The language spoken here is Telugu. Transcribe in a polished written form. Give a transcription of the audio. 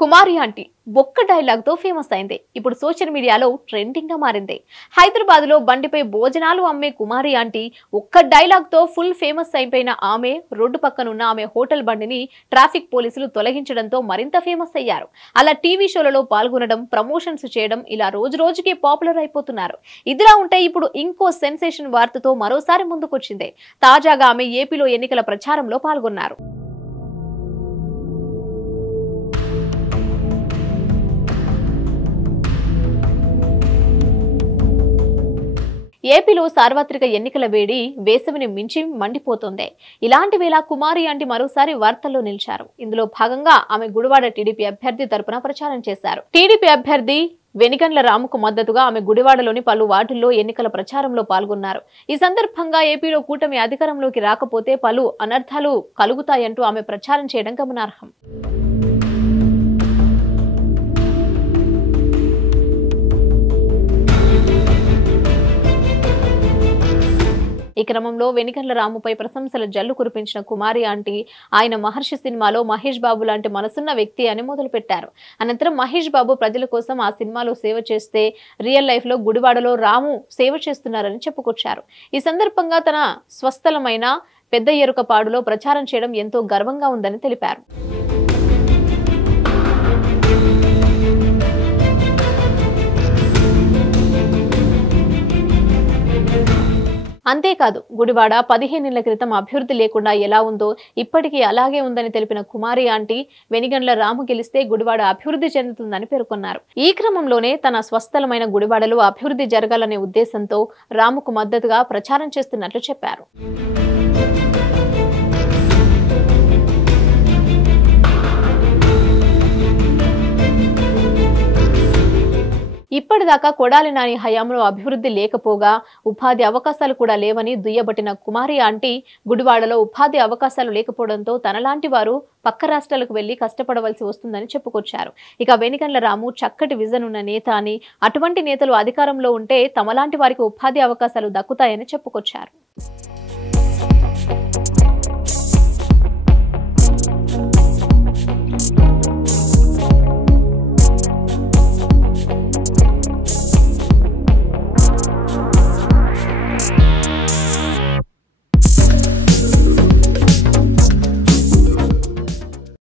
కుమారి ఆంటీ ఒక్క డైలాగ్ తో ఫేమస్ అయింది. ఇప్పుడు సోషల్ మీడియాలో ట్రెండింగ్ గా మారింది. హైదరాబాద్ లో బండిపై భోజనాలు అమ్మే కుమారి ఆంటీ ఒక్క డైలాగ్ తో ఫుల్ ఫేమస్ అయిపోయిన ఆమె రోడ్డు పక్కనున్న ఆమె హోటల్ బండిని ట్రాఫిక్ పోలీసులు తొలగించడంతో మరింత ఫేమస్ అయ్యారు. అలా టీవీ షోలలో పాల్గొనడం, ప్రమోషన్స్ చేయడం ఇలా రోజు రోజుకి పాపులర్ అయిపోతున్నారు. ఇదిలా ఉంటే ఇప్పుడు ఇంకో సెన్సేషన్ వార్తతో మరోసారి ముందుకొచ్చింది. తాజాగా ఆమె ఏపీలో ఎన్నికల ప్రచారంలో పాల్గొన్నారు. ఏపీలో సార్వత్రిక ఎన్నికల వేడి వేసవిని మించి మండిపోతోంది. ఇలాంటి వేళ కుమారి ఆంటీ మరోసారి వార్తల్లో నిలిచారు. ఇందులో భాగంగా ఆమె గుడివాడ టీడీపీ అభ్యర్థి తరపున ప్రచారం చేశారు. టీడీపీ అభ్యర్థి వెనిగండ్ల రాముకు మద్దతుగా ఆమె గుడివాడలోని పలు వార్డుల్లో ఎన్నికల ప్రచారంలో పాల్గొన్నారు. ఈ సందర్భంగా ఏపీలో కూటమి అధికారంలోకి రాకపోతే పలు అనర్థాలు కలుగుతాయంటూ ఆమె ప్రచారం చేయడం గమనార్హం. ఈ క్రమంలో వెనిగండ్ల రాముపై ప్రశంసల జల్లు కురిపించిన కుమారి ఆంటీ ఆయన మహర్షి సినిమాలో మహేష్ బాబు లాంటి మనసున్న వ్యక్తి అని మొదలుపెట్టారు. అనంతరం మహేష్ బాబు ప్రజల కోసం ఆ సినిమాలో సేవ చేస్తే రియల్ లైఫ్ లో గుడివాడలో రాము సేవ చేస్తున్నారని చెప్పుకొచ్చారు. ఈ సందర్భంగా తన స్వస్థలమైన పెద్ద ఎరుకపాడులో ప్రచారం చేయడం ఎంతో గర్వంగా ఉందని తెలిపారు. అంతేకాదు గుడివాడ 15 ఏళ్ల క్రితం అభివృద్ధి లేకుండా ఎలా ఉందో ఇప్పటికీ అలాగే ఉందని తెలిపిన కుమారి ఆంటీ వెనిగండ్ల రాము గెలిస్తే గుడివాడ అభివృద్ధి చెందుతుందని పేర్కొన్నారు. ఈ క్రమంలోనే తన స్వస్థలమైన గుడివాడలో అభివృద్ధి జరగాలనే ఉద్దేశంతో రాముకు మద్దతుగా ప్రచారం చేస్తున్నట్లు చెప్పారు. ఇప్పటిదాకా కొడాలి నాని హయాంలో అభివృద్ధి లేకపోగా ఉపాధి అవకాశాలు కూడా లేవని దుయ్యబట్టిన కుమారి ఆంటీ గుడివాడలో ఉపాధి అవకాశాలు లేకపోవడంతో తనలాంటి వారు పక్క రాష్ట్రాలకు వెళ్లి కష్టపడవలసి వస్తుందని చెప్పుకొచ్చారు. ఇక వెనిగండ్ల రాము చక్కటి విజన్ ఉన్న నేత అని, అటువంటి నేతలు అధికారంలో ఉంటే తమలాంటి వారికి ఉపాధి అవకాశాలు దక్కుతాయని చెప్పుకొచ్చారు.